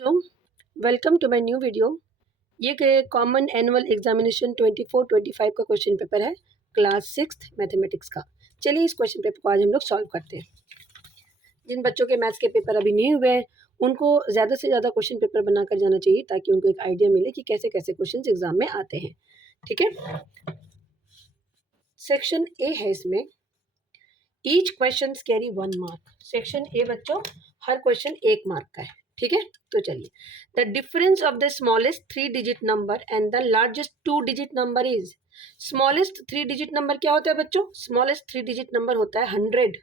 बच्चों, welcome to my new video. ये common annual examination 24-25 का क्वेश्चन पेपर है, क्लास 6 मैथमेटिक्स का। चलिए इस क्वेश्चन पेपर को आज हम लोग सॉल्व करते हैं। जिन बच्चों के मैथ्स के पेपर अभी नहीं हुए हैं उनको ज़्यादा से ज़्यादा क्वेश्चन पेपर बनाकर जाना चाहिए ताकि उनको एक आइडिया मिले कि कैसे कैसे क्वेश्चन एग्जाम में आते हैं। ठीक है, सेक्शन ए है इसमें, each question carry 1 mark. Section A बच्चों हर क्वेश्चन 1 मार्क का है। ठीक है, तो चलिए, the difference of the smallest 3 digit number and the largest 2 digit number is. Smallest 3 digit number क्या होता है बच्चों? स्मॉलेस्ट 3 डिजिट नंबर होता है 100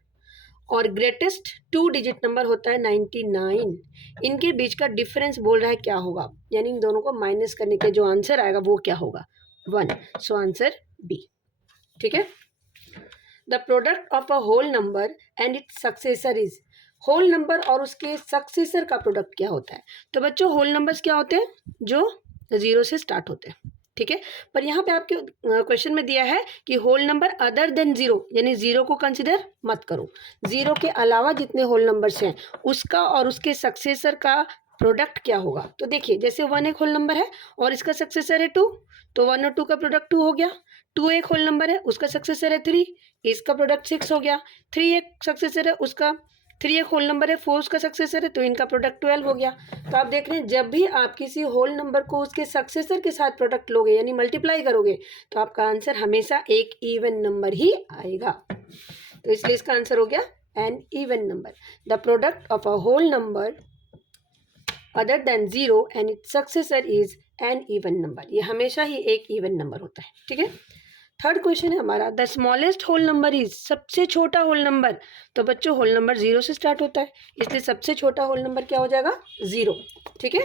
और ग्रेटेस्ट 2 डिजिट नंबर होता है 99। इनके बीच का डिफरेंस बोल रहा है क्या होगा, यानी इन दोनों को माइनस करने के जो आंसर आएगा वो क्या होगा? 1। So answer B. ठीक है, the product of a whole number and its successor is. Whole number और उसके सक्सेसर का प्रोडक्ट क्या होता है? तो बच्चों होल नंबर्स क्या होते हैं? जो 0 से स्टार्ट होते हैं। ठीक है, पर यहाँ पे आपके क्वेश्चन में दिया है कि होल नंबर अदर देन 0, यानी 0 को कंसिडर मत करो। 0 के अलावा जितने होल नंबर्स हैं उसका और उसके सक्सेसर का प्रोडक्ट क्या होगा? तो देखिए, जैसे 1 एक होल नंबर है और इसका सक्सेसर है 2, तो 1 और 2 का प्रोडक्ट 2 हो गया। 2 एक होल नंबर है, उसका सक्सेसर है 3, इसका प्रोडक्ट 6 हो गया। 3 एक सक्सेसर है, उसका 3 एक होल नंबर है, 4 उसका सक्सेसर है, तो इनका प्रोडक्ट 12 हो गया। तो आप देख रहे हैं, जब भी आप किसी होल नंबर को उसके सक्सेसर के साथ प्रोडक्ट लोगे यानी मल्टीप्लाई करोगे तो आपका आंसर हमेशा एक इवन नंबर ही आएगा। तो इसलिए इसका आंसर हो गया an even number. The product of a whole number other than 0 and its successor is an even number. ये हमेशा ही एक इवन नंबर होता है। ठीक है, थर्ड क्वेश्चन है हमारा, the smallest whole number is. सबसे छोटा होल नंबर, तो बच्चों होल नंबर 0 से स्टार्ट होता है, इसलिए सबसे छोटा होल नंबर क्या हो जाएगा? 0। ठीक है,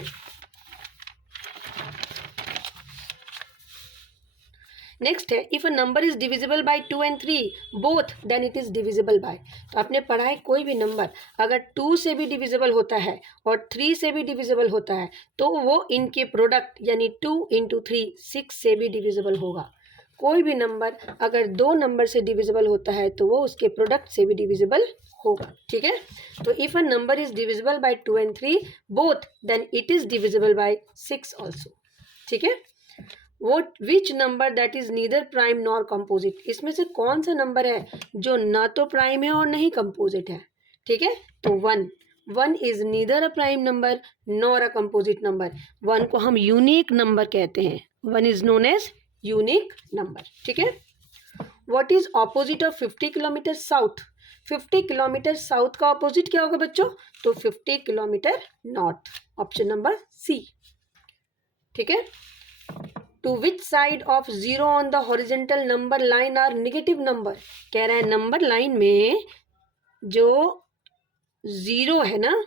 नेक्स्ट है, if a number is divisible by 2 and 3 both then it is divisible by. तो आपने पढ़ा है कोई भी नंबर अगर 2 से भी डिविजिबल होता है और 3 से भी डिविजिबल होता है तो वो इनके प्रोडक्ट यानी 2 इंटू 3 6 से भी डिविजिबल होगा। कोई भी नंबर अगर 2 नंबर से डिविजिबल होता है तो वो उसके प्रोडक्ट से भी डिविजिबल होगा। ठीक है, तो if a number is divisible by 2 and 3 both then it is divisible by 6 also. ठीक है, वो which number that is neither prime nor composite. इसमें से कौन सा नंबर है जो ना तो प्राइम है और नहीं कंपोजिट है? ठीक है, तो 1 is neither a prime number nor a composite number. 1 को हम यूनिक नंबर कहते हैं। 1 is known as unique number. ठीक है, what is opposite of 50 kilometre south. 50 kilometre south का ऑपोजिट क्या होगा बच्चों? तो 50 kilometre north, option number C. ठीक है, to which side of 0 on the horizontal number line are negative number. कह रहा है नंबर लाइन में जो 0 है ना,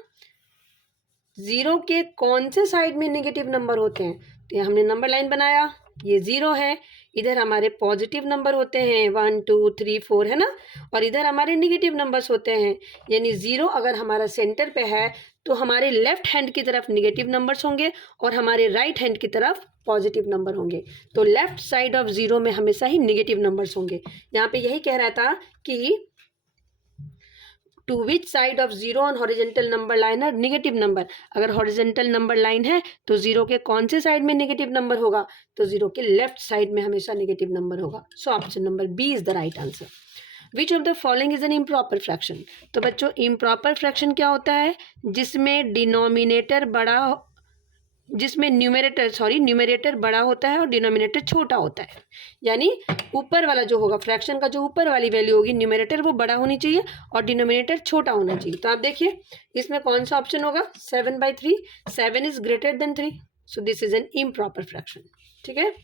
0 के कौन से साइड में नेगेटिव नंबर होते हैं? तो हमने नंबर लाइन बनाया, ये 0 है, इधर हमारे पॉजिटिव नंबर होते हैं 1 2 3 4 है ना, और इधर हमारे नेगेटिव नंबर्स होते हैं। यानी 0 अगर हमारा सेंटर पे है तो हमारे लेफ्ट हैंड की तरफ नेगेटिव नंबर्स होंगे और हमारे राइट हैंड की तरफ पॉजिटिव नंबर होंगे। तो लेफ्ट साइड ऑफ 0 में हमेशा ही नेगेटिव नंबर्स होंगे। यहाँ पे यही कह रहा था कि to which side of 0 on horizontal number line are negative number. अगर हॉरिजेंटल नंबर लाइन है तो 0 के कौन से साइड में नेगेटिव नंबर होगा? तो 0 के लेफ्ट साइड में हमेशा नेगेटिव नंबर होगा। So option number B is the right answer. Which of the following is an improper fraction. तो बच्चों इम्प्रॉपर फ्रैक्शन क्या होता है? जिसमें डिनोमिनेटर बड़ा, जिसमें न्यूमरेटर बड़ा होता है और डिनोमिनेटर छोटा होता है। यानी ऊपर वाला जो होगा फ्रैक्शन का, जो ऊपर वाली वैल्यू होगी न्यूमरेटर वो बड़ा होनी चाहिए और डिनोमिनेटर छोटा होना चाहिए। तो आप देखिए इसमें कौन सा ऑप्शन होगा? 7/3। 7 is greater than 3, so this is an improper fraction. ठीक है,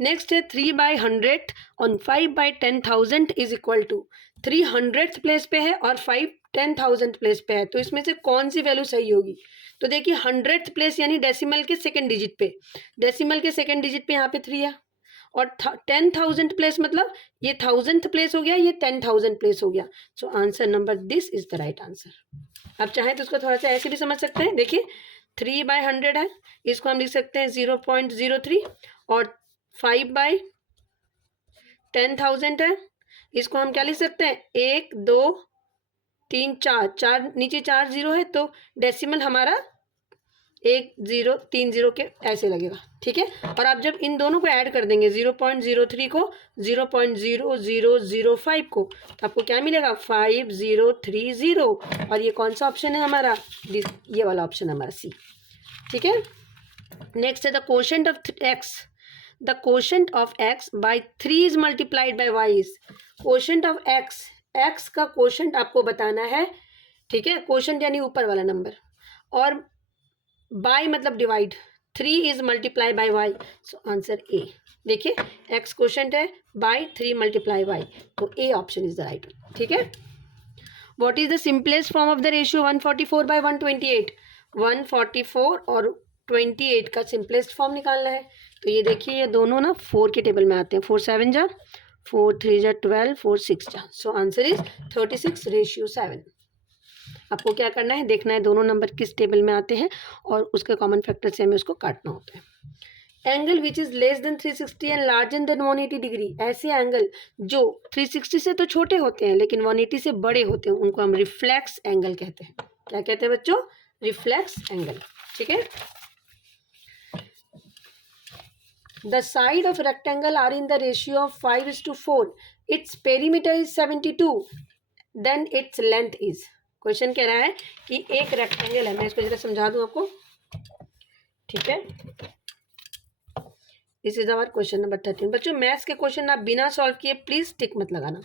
नेक्स्ट है 3/100 on 5/10,000 is equal to. 300th place पे है और 5 10,000 प्लेस पे है, तो इसमें से कौन सी वैल्यू सही होगी? तो देखिए 100th प्लेस यानी डेसिमल के सेकंड डिजिट पे, डेसिमल के सेकंड डिजिट पे यहाँ पे 3 है, और 10,000 प्लेस मतलब ये 1000th प्लेस हो गया, ये 10,000 प्लेस हो गया। So answer number this is the right answer. आप चाहें तो उसको थोड़ा सा ऐसे भी समझ सकते हैं। देखिए 3/100 है, इसको हम लिख सकते हैं 0.03, और 5/10,000 है, इसको हम क्या लिख सकते हैं? 1 2 3 4, नीचे 4 0 है, तो डेसिमल हमारा एक जीरो, तीन जीरो के ऐसे लगेगा, ठीक है। और आप जब इन दोनों को ऐड कर देंगे 0.03 को 0.0005 को, तो आपको क्या मिलेगा 5030। और ये कौन सा ऑप्शन है हमारा, ये वाला ऑप्शन हमारा सी, ठीक है। नेक्स्ट है the quotient of x, the quotient of x by 3 is multiplied by y is, quotient of x, x का कोशेंट आपको बताना है, ठीक है। कोशेंट यानी ऊपर वाला नंबर, और बाय मतलब divide, 3 is multiply by y, so answer A. देखिए एक्स कोशेंट है, बाय 3 मल्टीप्लाई वाई, तो A option is the right, ठीक है। What is the simplest form of the ratio 144 by 128, 144 और 28 का सिंपलेस्ट फॉर्म निकालना है। तो ये देखिए ये दोनों ना 4 के टेबल में आते हैं, 4 7 जा, 4 3 जा 12, 4 6 जा, सो आंसर इज 36:7। आपको क्या करना है, देखना है दोनों नंबर किस टेबल में आते हैं और उसके कॉमन फैक्टर से हमें उसको काटना होता है। Angle which is less than 360 and larger than 180 degree, ऐसे एंगल जो 360 से तो छोटे होते हैं लेकिन 180 से बड़े होते हैं उनको हम रिफ्लेक्स एंगल कहते हैं। क्या कहते हैं बच्चों, रिफ्लेक्स एंगल, ठीक है। The side of rectangle are in the ratio of 5:4. Its perimeter is 72. Then its length is. Question कह रहा है कि एक रेक्टेंगल है, मैं इसको जरा समझा दूं आपको, ठीक है। This is our question number 13। बच्चों मैथ्स के क्वेश्चन आप बिना सॉल्व किए प्लीज टिक मत लगाना,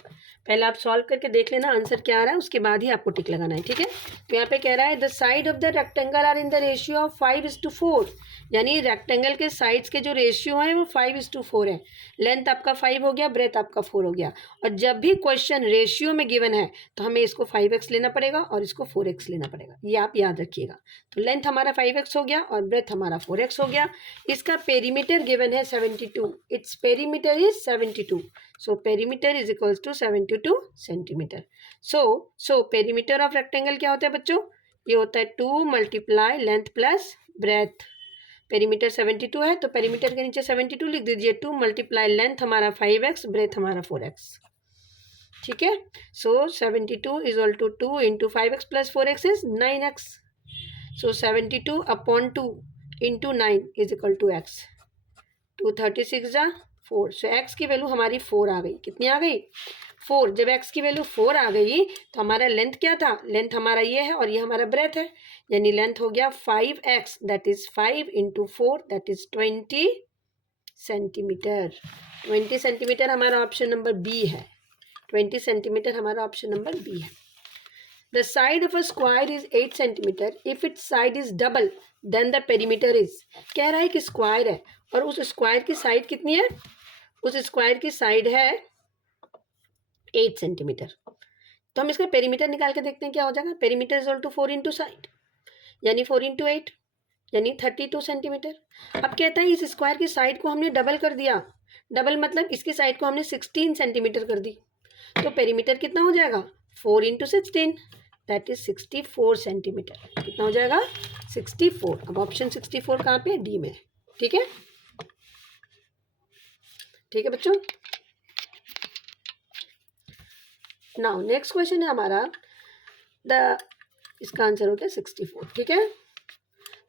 पहले आप सॉल्व करके देख लेना आंसर क्या आ रहा है, उसके बाद ही आपको टिक लगाना है, ठीक है। तो यहाँ पे कह रहा है the side of the rectangle are in the ratio of 5:4, यानी रेक्टेंगल के साइड्स के जो रेशियो है वो 5:4 है। लेंथ आपका 5 हो गया, ब्रेथ आपका 4 हो गया। और जब भी क्वेश्चन रेशियो में गिवन है तो हमें इसको 5x लेना पड़ेगा और इसको 4x लेना पड़ेगा, ये आप याद रखिएगा। तो लेंथ हमारा 5x हो गया और ब्रेथ हमारा 4x हो गया। इसका पेरीमीटर गिवन है 72, its perimeter is 72, so perimeter is equals to 72 centimetre. So perimeter of rectangle क्या होता है बच्चों, ये होता है 2 multiply length plus breadth. Perimeter 72 है तो पेरीमीटर के नीचे 72 लिख दीजिए, 2 मल्टीप्लाई लेंथ हमारा 5x, ब्रेथ हमारा 4x, ठीक है। So 72 is equal to 2 into 5x plus 4x is 9x, so 72 upon 2 into 9 is equal to x, 236 जा 4, सो x की वैल्यू हमारी 4 आ गई। कितनी आ गई, 4। जब x की वैल्यू 4 आ गई तो हमारा लेंथ क्या था, लेंथ हमारा ये है और ये हमारा ब्रेथ है, यानी लेंथ हो गया 5x, that is 5 into 4 that is 20 centimetre. 20 centimetre हमारा ऑप्शन नंबर बी है, 20 सेंटीमीटर हमारा ऑप्शन नंबर बी है। The side of a square is 8 centimetre, if its side is double then the perimeter is. कह रहा है कि square है और उस स्क्वायर की साइड कितनी है, उस स्क्वायर की साइड है 8 सेंटीमीटर। तो हम इसका पेरीमीटर निकाल के देखते हैं क्या हो जाएगा। Perimeter is equal to 4 into side, यानी 4 इंटू 8 यानी 32 सेंटीमीटर। अब कहता है इस स्क्वायर की साइड को हमने डबल कर दिया, डबल मतलब इसकी साइड को हमने 16 सेंटीमीटर कर दी, तो पेरीमीटर कितना हो जाएगा 4 इंटू 16 दैट इज 64 सेंटीमीटर। कितना हो जाएगा 64। अब ऑप्शन 64 कहाँ पे, डी में, ठीक है। ठीक है बच्चों, नाउ नेक्स्ट क्वेश्चन है हमारा इसका आंसर हो गया 64, ठीक है।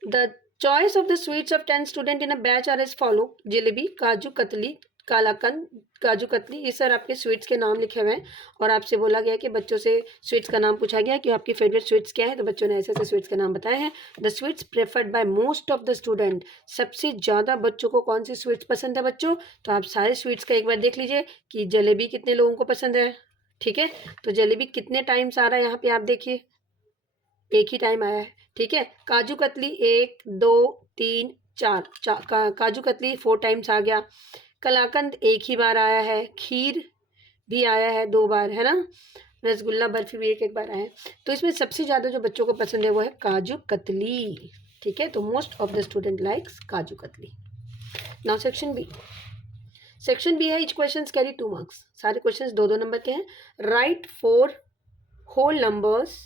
The choice of the sweets of 10 student in a batch are as follow, jalebi, kaju katli, कालाकंद, kaju katli, ये सर आपके स्वीट्स के नाम लिखे हुए हैं और आपसे बोला गया कि बच्चों से स्वीट्स का नाम पूछा गया कि आपकी फेवरेट स्वीट्स क्या है, तो बच्चों ने ऐसे ऐसे स्वीट्स के नाम बताए हैं। The sweets preferred bye most of the student, सबसे ज़्यादा बच्चों को कौन सी स्वीट्स पसंद है बच्चों, तो आप सारे स्वीट्स का एक बार देख लीजिए कि जलेबी कितने लोगों को पसंद है, ठीक है। तो जलेबी कितने टाइम्स आ रहा है यहाँ पे आप देखिए, एक ही टाइम आया है, ठीक है। काजू कतली 1 2 3 4 काजू कतली 4 टाइम्स आ गया। कलाकंद एक ही बार आया है, खीर भी आया है 2 बार, है ना, रसगुल्ला बर्फी भी एक बार आया है। तो इसमें सबसे ज़्यादा जो बच्चों को पसंद है वो है काजू कतली, ठीक है। तो most of the student likes kaju katli. Now section B, section B है, इच क्वेश्चन कैरी 2 मार्क्स, सारे क्वेश्चन 2-2 नंबर के हैं। राइट 4 होल नंबर्स,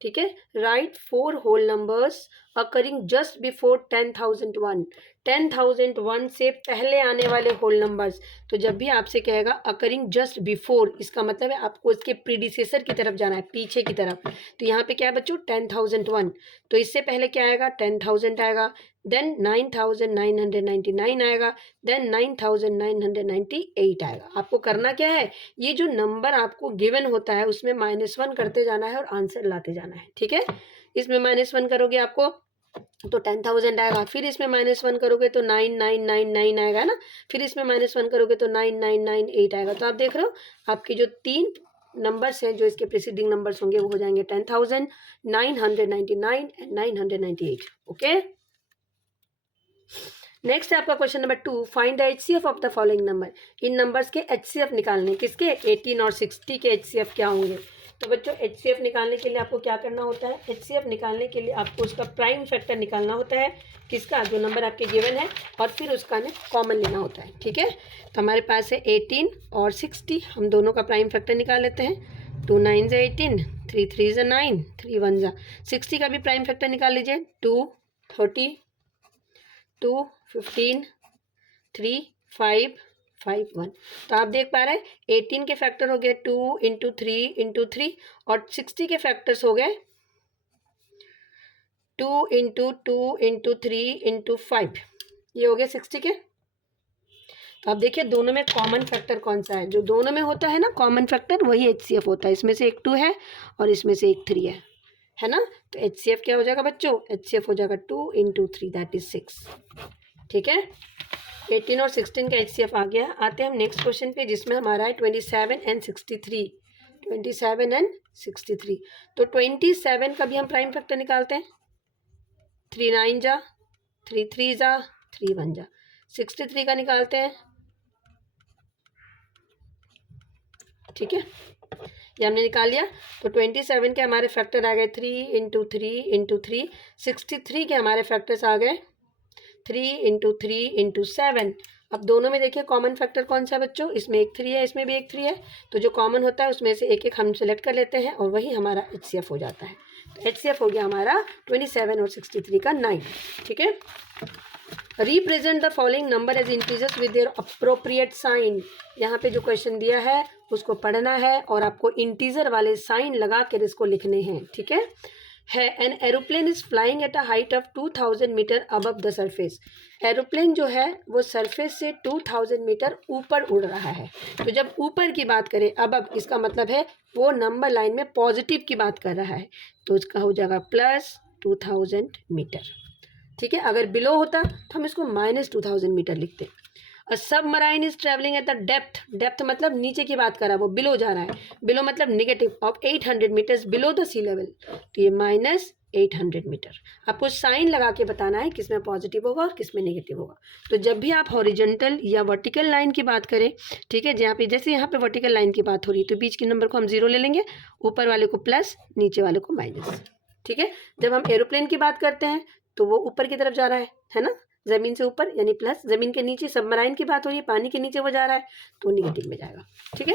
ठीक है, right 4 whole numbers occurring just before 10,001, 10,001 से पहले आने वाले होल नंबर्स। तो जब भी आपसे कहेगा अकरिंग जस्ट बिफोर, इसका मतलब है आपको इसके प्रीडिसेसर की तरफ जाना है, पीछे की तरफ। तो यहाँ पे क्या है बच्चों, 10,001, तो इससे पहले क्या आएगा, 10,000 आएगा, देन 9,999 आएगा, देन 9,998 आएगा। आपको करना क्या है, ये जो नंबर आपको गिवन होता है उसमें -1 करते जाना है और आंसर लाते जाना है, ठीक है। इसमें -1 करोगे आपको तो 10,000 आएगा, फिर इसमें -1 करोगे तो 9,999 आएगा ना, फिर इसमें -1 करोगे तो 9,998 आएगा। तो आप देख रहे हो आपकी जो 3 नंबर्स हैं जो इसके प्रीसीडिंग नंबर्स होंगे वो हो जाएंगे 10,000, 999 एंड 998। ओके, नेक्स्ट है आपका question number 2, find the HCF of the following number. In numbers के एचसीएफ निकालने, किसके, 18 और 60 के एचसीएफ क्या होंगे। तो बच्चों एचसीएफ निकालने के लिए आपको क्या करना होता है, एचसीएफ निकालने के लिए आपको उसका प्राइम फैक्टर निकालना होता है, किसका, जो नंबर आपके गिवन है, और फिर उसका ने कॉमन लेना होता है, ठीक है। तो हमारे पास है 18 और 60, हम दोनों का प्राइम फैक्टर निकाल लेते हैं। 2 9 ज़ा 18, 3 3 ज़ा 9, 3 1 ज़ा 60 का भी प्राइम फैक्टर निकाल लीजिए। 2 30, 2 15, 3 5 5 1। तो आप देख पा रहे हैं 18 के फैक्टर हो गए 2 इंटू 3 इंटू 3, और 60 के फैक्टर्स हो गए 2 इंटू 2 इंटू 3 इंटू 5, ये हो गए 60 के। तो आप देखिए दोनों में कॉमन फैक्टर कौन सा है, जो दोनों में होता है ना कॉमन फैक्टर, वही एचसीएफ होता है। इसमें से एक 2 है और इसमें से एक 3 है ना। तो एचसीएफ क्या हो जाएगा बच्चों, एचसीएफ हो जाएगा 2 इंटू 3 दैट इज 6, ठीक है। 18 और 16 का एचसीएफ आ गया। आते हैं हम नेक्स्ट क्वेश्चन पे, जिसमें हमारा है 27 एंड 63, 27 एंड 63। तो 27 का भी हम प्राइम फैक्टर निकालते हैं, 3 9 जा, 3 3 जा, 3 1 जा। 63 का निकालते हैं, ठीक है, ये हमने निकाल लिया। तो 27 के हमारे फैक्टर आ गए 3 इंटू 3 इंटू 3, 63 के हमारे फैक्टर्स आ गए 3 इंटू 3 इंटू 7। अब दोनों में देखिए कॉमन फैक्टर कौन सा बच्चों, इसमें एक 3 है, इसमें भी एक 3 है, तो जो कॉमन होता है उसमें से एक एक हम सेलेक्ट कर लेते हैं और वही हमारा एचसीएफ हो जाता है। तो एचसीएफ हो गया हमारा 27 और 63 का 9, ठीक है। Represent the following number as integers with their appropriate sign. यहाँ पे जो क्वेश्चन दिया है उसको पढ़ना है और आपको इंटीजर वाले साइन लगा कर इसको लिखने हैं, ठीक है। An aeroplane is flying at a height of 2000 metre above the surface. Aeroplane जो है वो सरफेस से 2000 मीटर ऊपर उड़ रहा है। तो जब ऊपर की बात करें अबव, इसका मतलब है वो नंबर लाइन में पॉजिटिव की बात कर रहा है, तो इसका हो जाएगा +2000 मीटर, ठीक है। अगर बिलो होता तो हम इसको -2000 मीटर लिखते। A submarine is travelling at the depth, depth मतलब नीचे की बात कर रहा है, वो बिलो जा रहा है, बिलो मतलब negative of 800 metres below the sea level, तो ये -800 मीटर। आपको साइन लगा के बताना है किसमें पॉजिटिव होगा और किसमें नेगेटिव होगा। तो जब भी आप हॉरिजॉन्टल या वर्टिकल लाइन की बात करें, ठीक है, जहाँ पे जैसे यहाँ पे वर्टिकल लाइन की बात हो रही है तो बीच के नंबर को हम 0 ले लेंगे, ऊपर वाले को प्लस, नीचे वाले को माइनस, ठीक है। जब हम एरोप्लेन की बात करते हैं तो वो ऊपर की तरफ जा रहा है ना, जमीन से ऊपर यानी प्लस, जमीन के नीचे सबमराइन की बात हो रही है, पानी के नीचे वो जा रहा है तो नेगेटिव में जाएगा, ठीक है।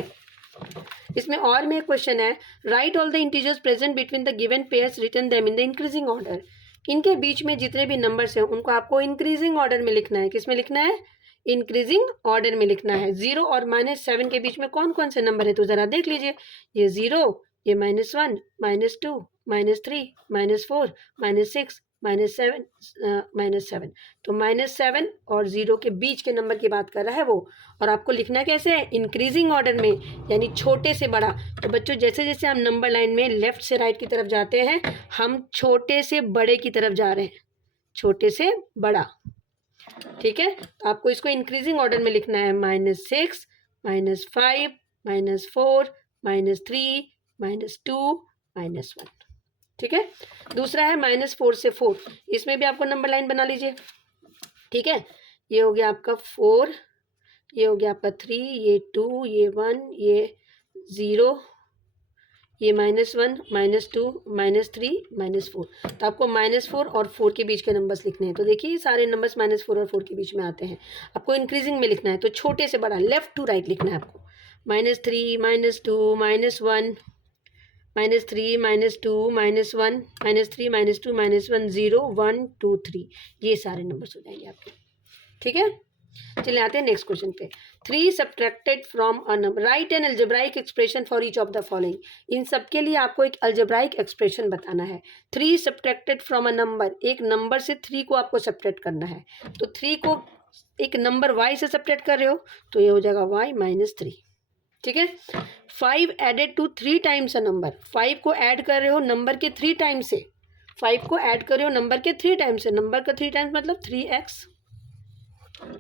इसमें और में एक क्वेश्चन है, write all the integers present between the given pairs, written them in the increasing order. इनके बीच में जितने भी नंबर्स हैं उनको आपको इंक्रीजिंग ऑर्डर में लिखना है। किसमें लिखना है, इंक्रीजिंग ऑर्डर में लिखना है। 0 और -7 के बीच में कौन कौन से नंबर है तो ज़रा देख लीजिए, ये 0, ये -1 -2 -3 -4 -6 -7 -7, तो -7 और 0 के बीच के नंबर की बात कर रहा है वो। और आपको लिखना कैसे है, इंक्रीजिंग ऑर्डर में, यानी छोटे से बड़ा। तो बच्चों जैसे जैसे हम नंबर लाइन में लेफ्ट से राइट की तरफ जाते हैं, हम छोटे से बड़े की तरफ जा रहे हैं, छोटे से बड़ा, ठीक है। तो आपको इसको इंक्रीजिंग ऑर्डर में लिखना है, -6 -5 -4 -3 -2 -1, ठीक है। दूसरा है -4 से 4, इसमें भी आपको नंबर लाइन बना लीजिए, ठीक है। ये हो गया आपका 4, ये हो गया आपका 3, ये 2, ये 1, ये 0, ये -1 -2 -3 -4। तो आपको -4 और 4 के बीच के नंबर्स लिखने हैं। तो देखिए सारे नंबर्स -4 और 4 के बीच में आते हैं। आपको इंक्रीजिंग में लिखना है, तो छोटे से बड़ा लेफ्ट टू राइट लिखना है आपको, -3 -2 -1 -3 -2 -1 -3 -2 -1 0 1 2 3, ये सारे नंबर्स हो जाएंगे आपके। ठीक है, चलिए आते हैं नेक्स्ट क्वेश्चन पे। 3 subtracted from a number, right an algebraic expression for each of the following. इन सब के लिए आपको एक अल्जेब्राइक एक्सप्रेशन बताना है। 3 सब्ट्रैक्टेड फ्रॉम अ नंबर, एक नंबर से 3 को आपको सब्ट्रैक्ट करना है। तो 3 को एक नंबर y से सब्ट्रैक्ट कर रहे हो तो ये हो जाएगा y -3। ठीक है, 5 added to 3 times a number, 5 को ऐड कर रहे हो नंबर के 3 टाइम्स से, 5 को ऐड कर रहे हो नंबर के 3 टाइम्स से, नंबर का 3 टाइम्स मतलब 3x।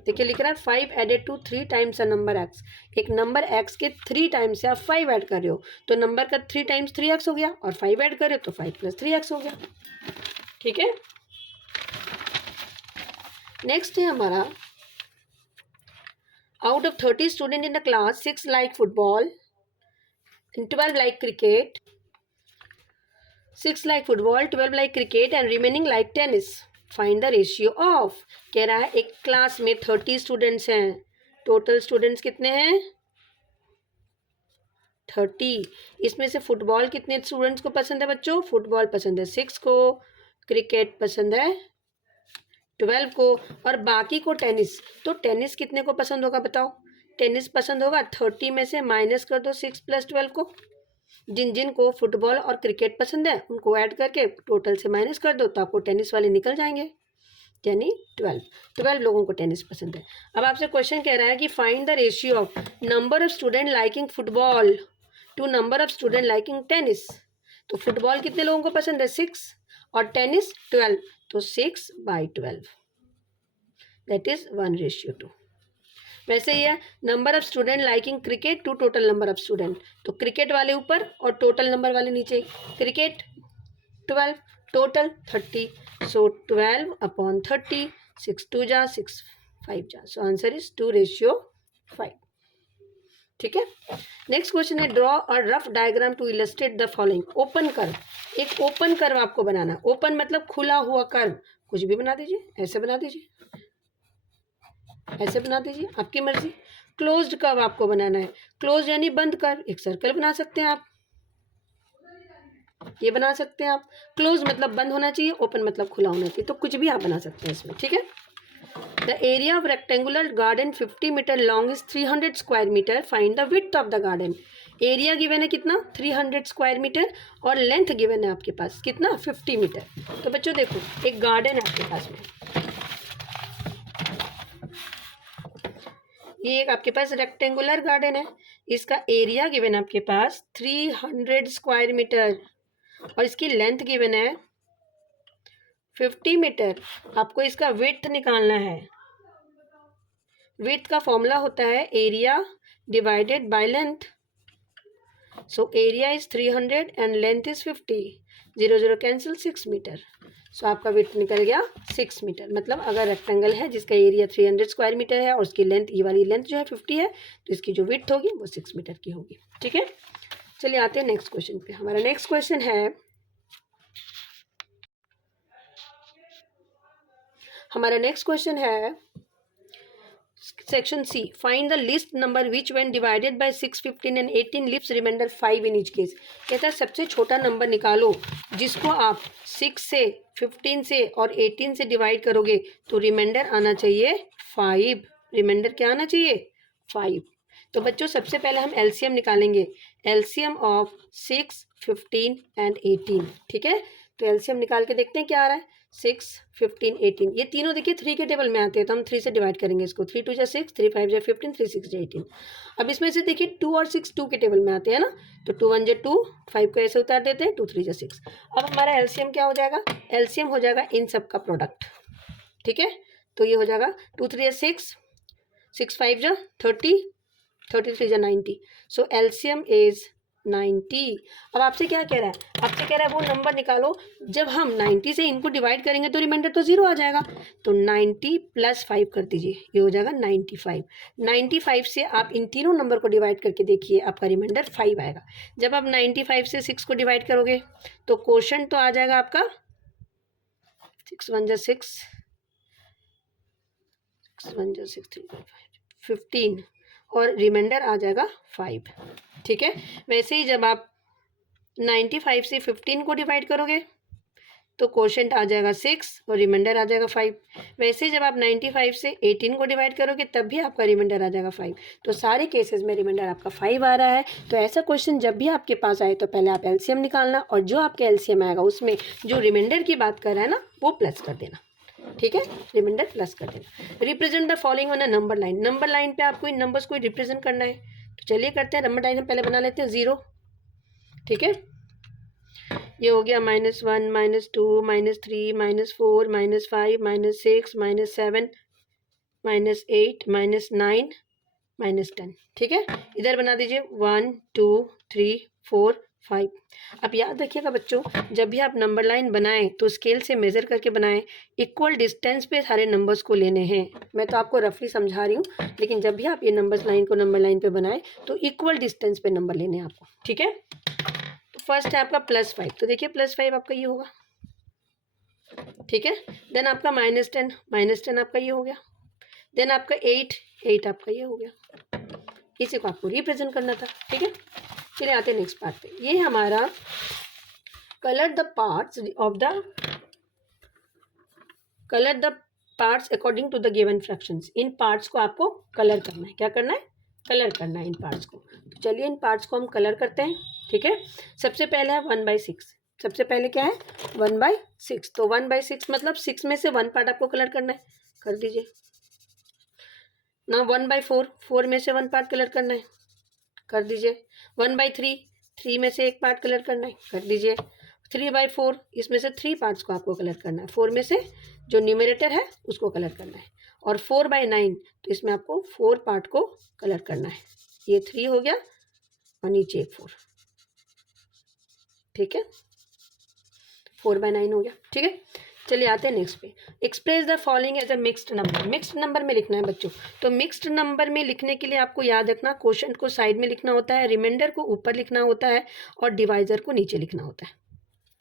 देखिए लिख रहा है 5 added to 3 times a number x, एक नंबर x के 3 टाइम्स से आप 5 ऐड कर रहे हो तो नंबर का 3 टाइम्स 3x हो गया, और 5 ऐड कर रहे हो तो 5 + 3x हो गया। ठीक है, नेक्स्ट है हमारा, out of 30 student in the class 6 like football and 12 like cricket, 6 like football, 12 like cricket and remaining like tennis. Find the ratio of, कह रहा है एक क्लास में 30 स्टूडेंट्स हैं, टोटल स्टूडेंट्स कितने हैं 30, इसमें से फुटबॉल कितने स्टूडेंट्स को पसंद है बच्चों, फुटबॉल पसंद है 6 को, क्रिकेट पसंद है 12 को, और बाकी को टेनिस, तो टेनिस कितने को पसंद होगा बताओ, टेनिस पसंद होगा 30 में से माइनस कर दो 6 + 12 को, जिन जिन को फुटबॉल और क्रिकेट पसंद है उनको ऐड करके टोटल से माइनस कर दो तो आपको टेनिस वाले निकल जाएंगे, यानी 12 लोगों को टेनिस पसंद है। अब आपसे क्वेश्चन कह रहा है कि find the ratio of number of student liking football to number of student liking tennis. तो फुटबॉल कितने लोगों को पसंद है 6 और टेनिस 12, तो 6/12 दैट इज 1:2। वैसे ही है number of student liking cricket to total number of student, तो क्रिकेट वाले ऊपर और टोटल नंबर वाले नीचे, क्रिकेट 12 टोटल 30, सो 12/30, 6 2 जा 6 5 जा, सो आंसर इज 2:5। ठीक है, नेक्स्ट क्वेश्चन है, draw a rough diagram to illustrate the following. Open curve, एक ओपन कर्व आपको बनाना, ओपन मतलब खुला हुआ कर्व, कुछ भी बना दीजिए, ऐसे बना दीजिए, ऐसे बना दीजिए, आपकी मर्जी। क्लोज्ड कर्व आपको बनाना है, क्लोज यानी बंद कर्व, एक सर्कल बना सकते हैं आप, ये बना सकते हैं आप। क्लोज मतलब बंद होना चाहिए, ओपन मतलब खुला होना चाहिए, तो कुछ भी आप बना सकते हैं इसमें। ठीक है, the area of rectangular garden 50 metre long is 300 square metre, find the width of the garden. Area given है कितना 300 स्क्वायर मीटर, और लेंथ गिवन है आपके पास कितना 50 मीटर। तो बच्चों देखो एक गार्डन है आपके पास में, ये एक आपके पास रेक्टेंगुलर गार्डन है, इसका एरिया गिवन है आपके पास 300 स्क्वायर मीटर, और इसकी लेंथ गिवन है 50 मीटर। आपको इसका विड्थ निकालना है, विड्थ का फॉर्मूला होता है area divided by length, so area is 300 and length is 50, 0 0 cancel 6 metre, so आपका विड्थ निकल गया 6 मीटर। मतलब अगर रेक्टेंगल है जिसका एरिया 300 स्क्वायर मीटर है और उसकी लेंथ, ये वाली लेंथ जो है 50 है, तो इसकी जो विड्थ होगी वो 6 मीटर की होगी। ठीक है, चलिए आते हैं नेक्स्ट क्वेश्चन पे। हमारा नेक्स्ट क्वेश्चन है, section C, find the least number which when divided by 6 15 and 18 leaves remainder 5 in each case. कहता है सबसे छोटा नंबर निकालो जिसको आप 6 से 15 से और 18 से डिवाइड करोगे तो रिमाइंडर आना चाहिए 5, रिमाइंडर क्या आना चाहिए 5। तो बच्चों सबसे पहले हम एलसीएम निकालेंगे, एलसीएम ऑफ 6 15 एंड 18। ठीक है, तो एलसीएम निकाल के देखते हैं क्या आ रहा है, 6 15 18, ये तीनों देखिए 3 के टेबल में आते हैं, तो हम 3 से डिवाइड करेंगे इसको, 3 2 जा 6, 3 5 जा 15, 3 6 जा 18। अब इसमें से देखिए 2 और 6 2 के टेबल में आते हैं ना, तो 2 1 जा 2, 5 को ऐसे उतार देते हैं, 2 3 जा 6। अब हमारा एलसीएम क्या हो जाएगा, एलसीएम हो जाएगा इन सब का प्रोडक्ट। ठीक है, तो ये हो जाएगा 2 3 जा 6, 6 5 जा 30, 33 जा 90, सो एलसीएम इज 90। अब आपसे क्या कह रहा है, आपसे कह रहा है वो नंबर निकालो जब हम 90 से इनको डिवाइड करेंगे तो रिमाइंडर तो 0 आ जाएगा, तो 90 + 5 कर दीजिए, ये हो जाएगा 95। 95 से आप इन तीनों नंबर को डिवाइड करके देखिए, आपका रिमाइंडर 5 आएगा। जब आप 95 से 6 को डिवाइड करोगे तो क्वोशंट तो आ जाएगा आपका 6 1 जा 6, 6 1 जा 6 3 5 15, और रिमाइंडर आ जाएगा 5। ठीक है, वैसे ही जब आप 95 से 15 को डिवाइड करोगे तो क्वोशंट आ जाएगा 6 और रिमाइंडर आ जाएगा 5। वैसे जब आप 95 से 18 को डिवाइड करोगे तब भी आपका रिमाइंडर आ जाएगा 5। तो सारे केसेस में रिमाइंडर आपका 5 आ रहा है। तो ऐसा क्वेश्चन जब भी आपके पास आए तो पहले आप एलसीएम निकालना और जो आपके एलसीएम आएगा उसमें जो रिमाइंडर की बात कर रहा है ना वो प्लस कर देना। ठीक है, रिमाइंडर प्लस कर देना। Represent the following on a number line. Number line पे आपको इन नंबर्स को रिप्रेजेंट करना है। तो चलिए करते हैं। नंबर लाइन हम पहले बना लेते हैं 0। ठीक है, ये हो गया -1 -2 -3 -4 -5 -6 -7 -8 -9 -10। ठीक है, इधर बना दीजिए 1 2 3 4 5। अब याद रखिएगा बच्चों, जब भी आप नंबर लाइन बनाएं तो स्केल से मेजर करके बनाएं। इक्वल डिस्टेंस पे सारे नंबर्स को लेने हैं। मैं तो आपको रफली समझा रही हूँ, लेकिन जब भी आप ये नंबर्स लाइन को नंबर लाइन पे बनाएं तो इक्वल डिस्टेंस पे नंबर लेने हैं आपको। ठीक है, तो फर्स्ट है आपका +5। तो देखिए +5 आपका ये होगा। ठीक है, देन आपका -10 आपका ये हो गया। देन आपका 8 आपका ये हो गया। इसी को आपको रिप्रेजेंट करना था। ठीक है, चलिए आते हैं नेक्स्ट पार्ट पे। ये हमारा colour the parts according to the given fractions. इन पार्ट्स को आपको कलर करना है। क्या करना है? कलर करना है इन पार्ट्स को। तो चलिए इन पार्ट्स को हम कलर करते हैं। ठीक है, सबसे पहले है 1/6। सबसे पहले क्या है? 1/6। तो 1/6 मतलब 6 में से 1 पार्ट आपको कलर करना है। कर दीजिए ना। 1/4, 4 में से 1 पार्ट कलर करना है। कर दीजिए। 1/3, 3 में से 1 पार्ट कलर करना है। कर दीजिए। 3/4, इसमें से 3 पार्ट्स को आपको कलर करना है। 4 में से जो न्यूमरेटर है उसको कलर करना है। और 4/9, तो इसमें आपको 4 पार्ट को कलर करना है। ये 3 हो गया और नीचे एक 4। ठीक है, 4/9 हो गया। ठीक है, चलिए आते हैं नेक्स्ट पे। Express the following as a mixed number. Mixed number में लिखना है बच्चों। तो मिक्स्ड नंबर में लिखने के लिए आपको याद रखना, क्वोशंट को साइड में लिखना होता है, रिमाइंडर को ऊपर लिखना होता है और डिवाइजर को नीचे लिखना होता है।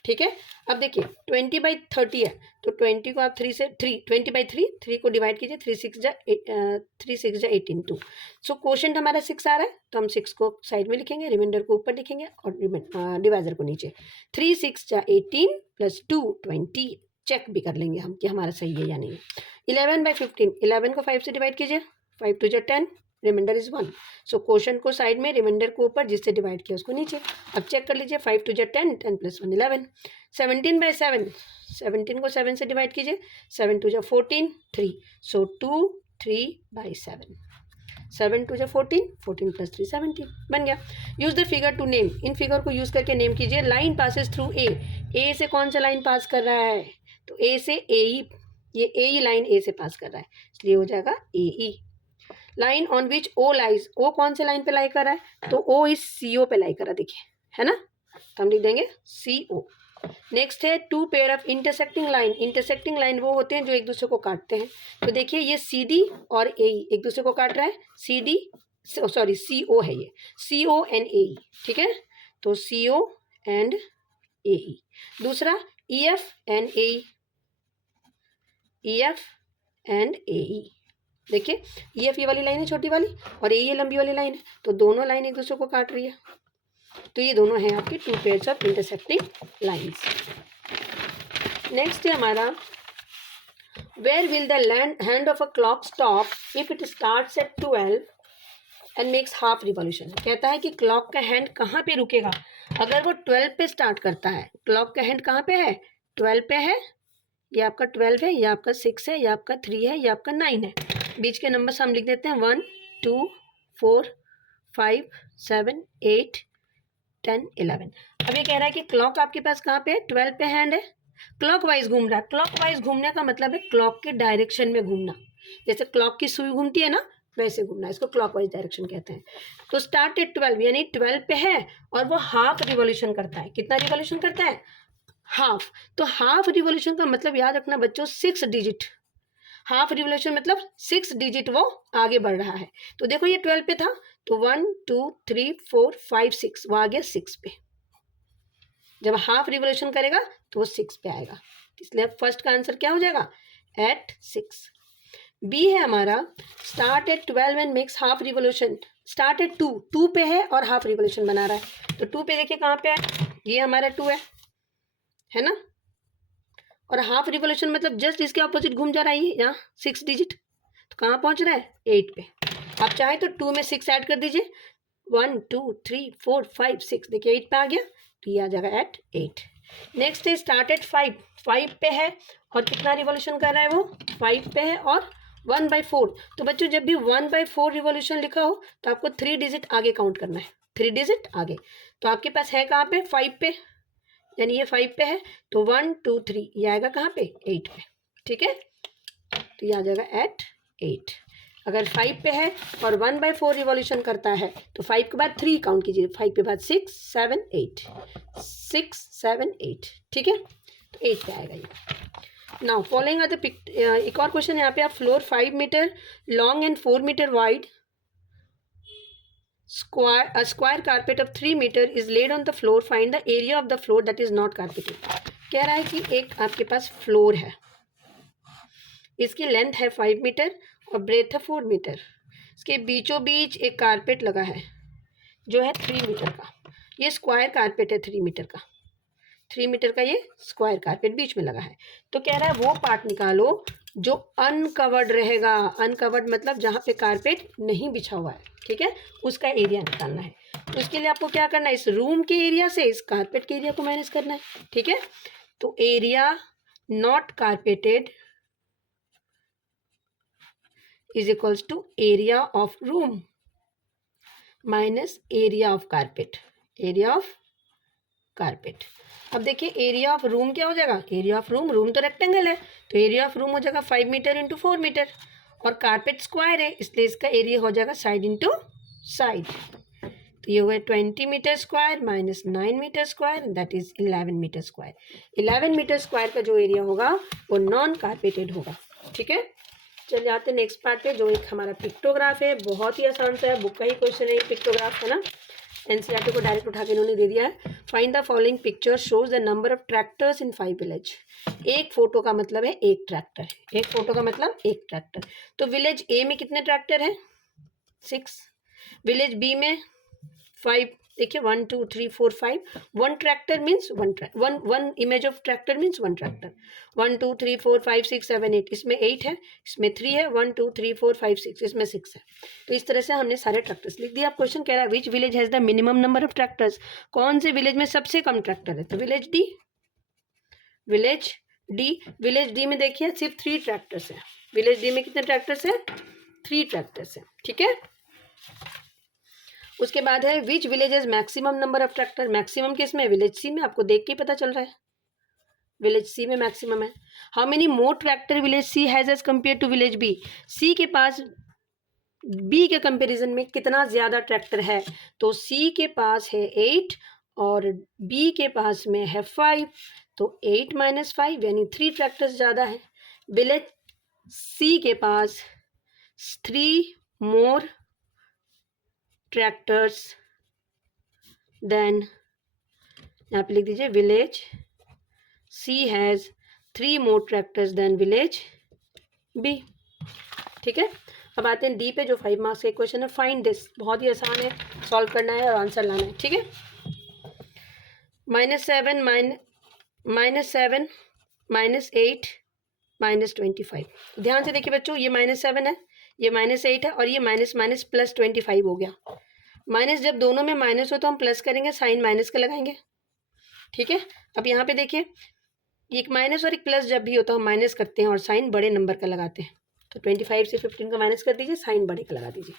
ठीक है, अब देखिए 20/30 है तो 20 को आप 20/3 को डिवाइड कीजिए। 3 6 जा 18 2। सो क्वोशंट हमारा 6 आ रहा है तो हम 6 को साइड में लिखेंगे, रिमाइंडर को ऊपर लिखेंगे और डिवाइजर को नीचे। 3 6 जा 18 + 2 20। चेक भी कर लेंगे हम कि हमारा सही है या नहीं है। 11/15, 11 को 5 से डिवाइड कीजिए। 5 2 जा 10, रिमाइंडर इज 1। सो क्वोशंट को साइड में, रिमाइंडर को ऊपर, जिससे डिवाइड किया उसको नीचे। अब चेक कर लीजिए। 5 2 जा 10, 10 + 1 11। 17/7, 17 को 7 से डिवाइड कीजिए। 7 2 जा 14, 3। सो 2 3/7। 7 2 जा 14, 14 + 3 17 बन गया। Use the figure to name. इन फिगर को यूज करके नेम कीजिए। Line passes through A. A से कौन सा लाइन पास कर रहा है? तो ए से ए ई, ये ए ई लाइन ए से पास कर रहा है, इसलिए हो जाएगा A E. Line on which O lies. O कौन से लाइन पे लाई कर रहा है? तो ओ इस सी ओ पे लाई कर रहा है, देखिए, है ना। तो हम लिख देंगे सी ओ। नेक्स्ट है 2 pair of intersecting line. Intersecting line वो होते हैं जो एक दूसरे को काटते हैं। तो देखिए ये सी डी और ए ई एक दूसरे को काट रहा है। सी डी सॉरी सी ओ है, ये सी ओ एंड ए ई। ठीक है, तो सी ओ एंड ए ई। दूसरा E F and A E, E F and A E. देखिए ई एफ ये वाली लाइन है छोटी वाली और ए ये लंबी वाली लाइन है, तो दोनों लाइन एक दूसरे को काट रही है। तो ये दोनों हैं आपके 2 pairs of intersecting lines. Next है हमारा where will the hand of a clock stop if it starts at 12 and makes half revolution. कहता है कि क्लॉक का हैंड कहाँ पे रुकेगा अगर वो 12 पे स्टार्ट करता है। क्लॉक का हैंड कहाँ पे है? 12 पे है। ये आपका 12 है, ये आपका 6 है, ये आपका 3 है, ये आपका 9 है। बीच के नंबर हम लिख देते हैं 1 2 4 5 7 8 10 11। अब ये कह रहा है कि क्लॉक आपके पास कहाँ पे है? 12 पे हैंड है, क्लॉक वाइज घूम रहा है। क्लॉक वाइज घूमने का मतलब है क्लॉक के डायरेक्शन में घूमना। जैसे क्लॉक की सुई घूमती है ना, वैसे घूमना, इसको क्लॉक वाइज डायरेक्शन कहते हैं। तो स्टार्ट एट 12 यानी 12 पे है और वो हाफ रिवॉल्यूशन करता है। कितना रिवॉल्यूशन करता है? हाफ। तो हाफ रिवॉल्यूशन का मतलब याद रखना बच्चों 6 डिजिट। हाफ रिवॉल्यूशन मतलब 6 डिजिट वो आगे बढ़ रहा है। तो देखो ये 12 पे था तो 1 2 3 4 5 6 वो आ गया 6 पे। जब हाफ रिवॉल्यूशन करेगा तो वो 6 पे आएगा, इसलिए फर्स्ट का आंसर क्या हो जाएगा? एट 6। बी है हमारा start at 12 and makes half revolution. Start at 2 पे है और हाफ रिवॉल्यूशन बना रहा है। तो 2 पे देखिए कहाँ पे है? ये हमारा 2 है ना। और हाफ रिवोल्यूशन मतलब जस्ट इसके ऑपोजिट घूम जा रहा है ये यहाँ 6 डिजिट, तो कहाँ पहुँच रहा है 8 पे। आप चाहे तो 2 में 6 ऐड कर दीजिए, 1 2 3 4 5 6, देखिए 8 पे आ गया, तो ये आ जाएगा एट 8। नेक्स्ट है स्टार्ट एट 5 पे है और कितना रिवोल्यूशन कर रहा है वो 5 पे है और 1/4। तो बच्चों जब भी 1/4 रिवोल्यूशन लिखा हो तो आपको 3 डिजिट आगे काउंट करना है, 3 डिजिट आगे। तो आपके पास है कहाँ पे 5 पे, यानी ये 5 पे है, तो 1 2 3 ये आएगा कहाँ पे 8 पे, ठीक है। तो ये आ जाएगा एट 8। अगर 5 पे है और 1/4 रिवॉल्यूशन करता है तो 5 के बाद 3 काउंट कीजिए, 5 के बाद 6 7 8, 6 7 8, ठीक है। तो 8 पे आएगा ये। नाउ फॉलोइंग आर द एक और क्वेश्चन यहाँ पे, आप floor 5 metre long and 4 metre wide a square carpet of 3 meter is laid on the floor, find the area of the floor that is not carpeted। कह रहा है कि एक आपके पास फ्लोर है, इसकी लेंथ है 5 मीटर और ब्रेथ है 4 मीटर, इसके बीचों बीच एक कारपेट लगा है जो है 3 मीटर का। ये स्क्वायर कारपेट है 3 मीटर का, 3 मीटर का ये स्क्वायर कारपेट बीच में लगा है। तो कह रहा है वो पार्ट निकालो जो अनकवर्ड रहेगा, अनकवर्ड मतलब जहाँ पे कारपेट नहीं बिछा हुआ है, ठीक है, उसका एरिया निकालना है। तो उसके लिए आपको क्या करना है, इस रूम के एरिया से इस कारपेट के एरिया को माइनस करना है, ठीक है। तो area not carpeted is equals to area of room minus area of carpet, area of carpet. अब देखिए एरिया ऑफ रूम क्या हो जाएगा, एरिया ऑफ रूम तो रेक्टेंगल है, तो एरिया ऑफ रूम हो जाएगा 5 मीटर इंटू 4 मीटर, और कारपेट स्क्वायर है इसलिए इसका एरिया हो जाएगा साइड इंटू साइड। तो ये हो गया 20 metre square minus 9 metre square, that is 11 metre square. 11 metre square का जो एरिया होगा वो नॉन कारपेटेड होगा, ठीक है। चलिए आते हैं नेक्स्ट पार्ट पे, जो एक हमारा पिक्टोग्राफ है, बहुत ही आसान सा है, बुक का ही क्वेश्चन है, पिक्टोग्राफ है ना, एनसीईआरटी को डायरेक्ट उठा के इन्होंने दे दिया है। Find the following picture shows the number of tractors in 5 village. एक फोटो का मतलब है एक ट्रैक्टर, एक फोटो का मतलब एक ट्रैक्टर। तो विलेज ए में कितने ट्रैक्टर हैं 6, विलेज बी में 5, देखिए 1 2 3 4 5, one tractor means one image of tractor means one tractor. 1 2 3 4 5 6 7 8, इसमें 8 है, इसमें 3 है, 1 2 3 4 5 6, इसमें 6 है। तो इस तरह से हमने सारे ट्रैक्टर्स लिख दिया। अब क्वेश्चन कह रहा है which village has the minimum number of tractors, कौन से विलेज में सबसे कम ट्रैक्टर है, तो village D, village D. Village D में देखिए सिर्फ 3 ट्रैक्टर्स है, विलेज डी में कितने ट्रैक्टर्स है 3 ट्रैक्टर्स है, ठीक है। उसके बाद है which villages maximum number of tractor, maximum किस में, विलेज सी में, आपको देख के पता चल रहा है विलेज सी में मैक्सिमम है। How many more tractor village C has as compare to village B, C के पास बी के कंपैरिजन में कितना ज़्यादा ट्रैक्टर है, तो सी के पास है 8 और बी के पास में है 5, तो 8 - 5 यानी 3 ट्रैक्टर्स ज़्यादा है। विलेज सी के पास 3 मोर ट्रैक्टर्स देन, यहाँ पे लिख दीजिए village C has 3 more tractors than village B, ठीक है। अब आते हैं डी पे, जो 5 मार्क्स का क्वेश्चन है। फाइंड दिस, बहुत ही आसान है, सॉल्व करना है और आंसर लाना है, ठीक है। -7 -8 -25, ध्यान से देखिए बच्चों, ये -7 है, ये -8 है और ये माइनस माइनस प्लस 25 हो गया। माइनस जब दोनों में माइनस हो तो हम प्लस करेंगे, साइन माइनस का लगाएंगे, ठीक है। अब यहाँ पे देखिए एक माइनस और एक प्लस जब भी होता है हम माइनस करते हैं और साइन बड़े नंबर का लगाते हैं, तो 25 से 15 का माइनस कर दीजिए, साइन बड़े का लगा दीजिए,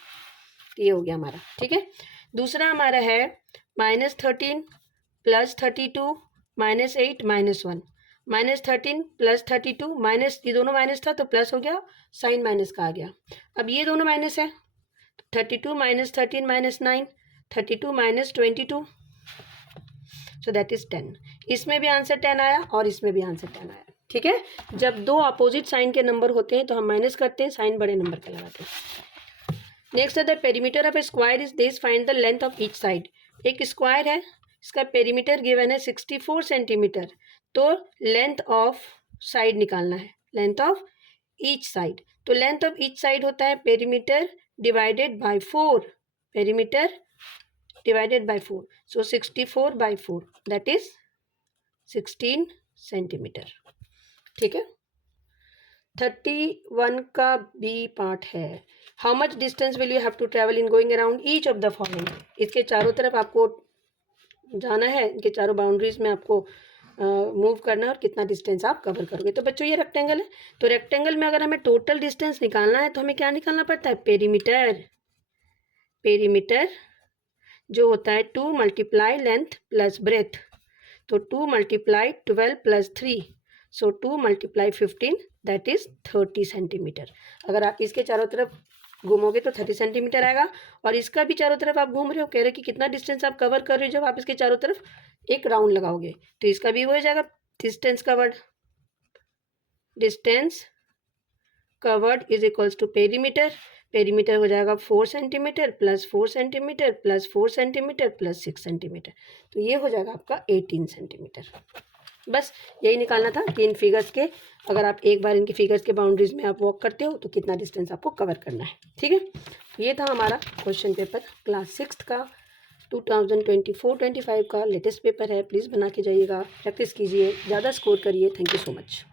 तो ये हो गया हमारा, ठीक है। दूसरा हमारा है -13 + 32 -8 -1, -13 + 32 माइनस, ये दोनों माइनस था तो प्लस हो गया, साइन माइनस का आ गया। अब ये दोनों माइनस है, 32 - 13 - 9, 32 - 22, सो दैट इज 10। इसमें भी आंसर 10 आया और इसमें भी आंसर 10 आया, ठीक है। जब दो अपोजिट साइन के नंबर होते हैं तो हम माइनस करते हैं, साइन बड़े नंबर का लगाते हैं। नेक्स्ट है the perimeter of A square is this, find the length of each side. एक स्क्वायर है, इसका पेरीमीटर गिवन है 64 सेंटीमीटर, तो लेंथ ऑफ साइड निकालना है, लेंथ ऑफ ईच साइड। तो लेंथ ऑफ ईच साइड होता है perimeter divided by 4, perimeter divided by 4. So 64 by 4, that is 16 centimetre. ठीक है. 31 का बी पार्ट है. How much distance will you have to travel in going around each of the following. इसके चारों तरफ आपको जाना है, इनके चारों बाउंड्रीज में आपको मूव करना है और कितना डिस्टेंस आप कवर करोगे. तो बच्चों ये रेक्टेंगल है, तो रेक्टेंगल में अगर हमें टोटल डिस्टेंस निकालना है तो हमें क्या निकालना पड़ता है, पेरीमीटर. पेरीमीटर जो होता है 2 मल्टीप्लाई लेंथ प्लस ब्रेथ. तो 2 multiply 12 plus 3, so 2 multiply 15, that is 30 centimetre. अगर आप इसके चारों तरफ घूमोगे तो 30 सेंटीमीटर आएगा, और इसका भी चारों तरफ आप घूम रहे हो, कह रहे कि कितना डिस्टेंस आप कवर कर रहे हो जब आप इसके चारों तरफ एक राउंड लगाओगे, तो इसका भी हो जाएगा distance covered. Distance covered is equals to perimeter. Perimeter हो जाएगा 4 centimetre plus 4 centimetre plus 4 centimetre plus 6 centimetre. तो ये हो जाएगा आपका 18 सेंटीमीटर. बस यही निकालना था कि इन फिगर्स के, अगर आप एक बार इनकी फिगर्स के बाउंड्रीज में आप वॉक करते हो तो कितना डिस्टेंस आपको कवर करना है. ठीक है, तो ये था हमारा क्वेश्चन पेपर क्लास 6 का 2024-25 का लेटेस्ट पेपर है. प्लीज़ बना के जाइएगा, प्रैक्टिस कीजिए, ज़्यादा स्कोर करिए. Thank you so much.